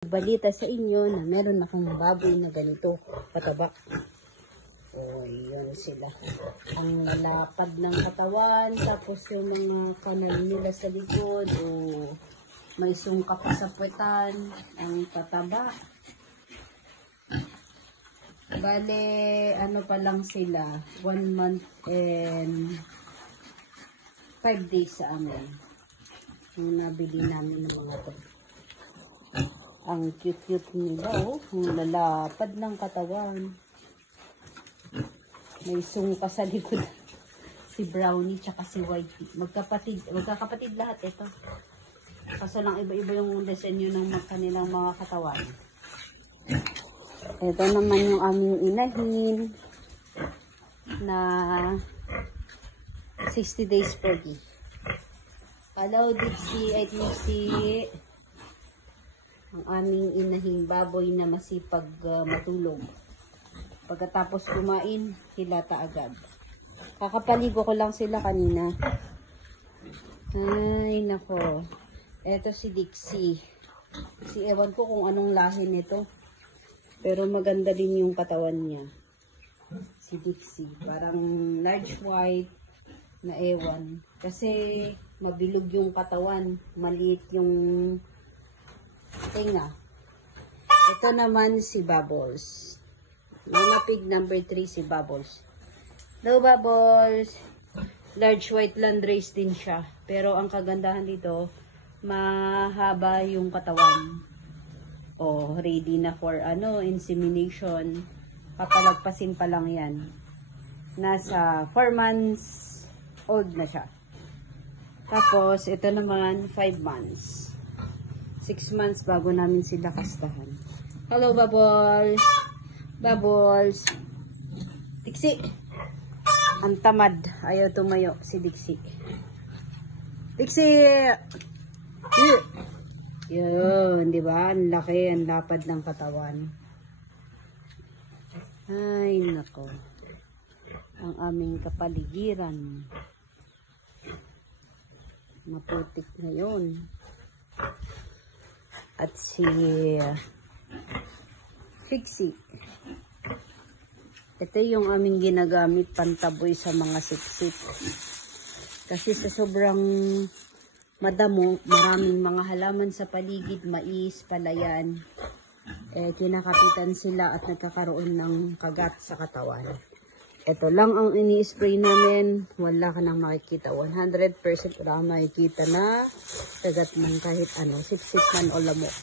Balita sa inyo na meron akong baboy na ganito pataba. O yun sila. Ang lapad ng katawan, tapos yung mga kanal nila sa likod, o may sungka pa sa puwetan, ang pataba. Bale, ano pa lang sila, 1 month and 5 days sa amin. Yung nabili namin ng mga to. Ang cute-cute nila, oh. Ang lalapad ng katawan. May sungka sa likod. Si Brownie tsaka si Whitey. Magkakapatid lahat ito. Kaso lang iba-iba yung disenyo ng kanilang mga katawan. Ito naman yung aming inahin na 60 days pregnant. Hello, Dixie. I think ang aming inahing baboy na masipag matulog. Pagkatapos kumain, hilata agad. Kakapaligo ko lang sila kanina. Ay, nako. Eto si Dixie. Ewan ko kung anong lahi nito. Pero maganda din yung katawan niya. Si Dixie. Parang large white na ewan. Kasi mabilog yung katawan. Maliit yung tinga. Ito naman si Bubbles. Mga pig number 3 si Bubbles. Hello, Bubbles. Large white landrace din siya. Pero ang kagandahan dito, mahaba yung katawan. Oh, ready na for insemination. Papalagpasin pa lang yan. Nasa 4 months old na siya. Tapos, ito naman 5 months. 6 months bago namin sila kastahan. Hello, Bubbles. Bubbles. Dixie. Ang tamad. Ayaw tumayo si Dixie. Dixie! Yun, di ba? Ang laki, ang lapad ng katawan. Ay, nako. Ang aming kapaligiran. Maputik na yun. At si Fixie. Ito yung aming ginagamit pantaboy sa mga siksik. Kasi sa sobrang madamo, maraming mga halaman sa paligid, mais, palayan. Kinakapitan sila at nagkakaroon ng kagat sa katawan. Ito lang ang ini-spray namin. Wala ka nang makikita. 100% wala kang makikita na kagat ng kahit ano. Siksik man o lamok.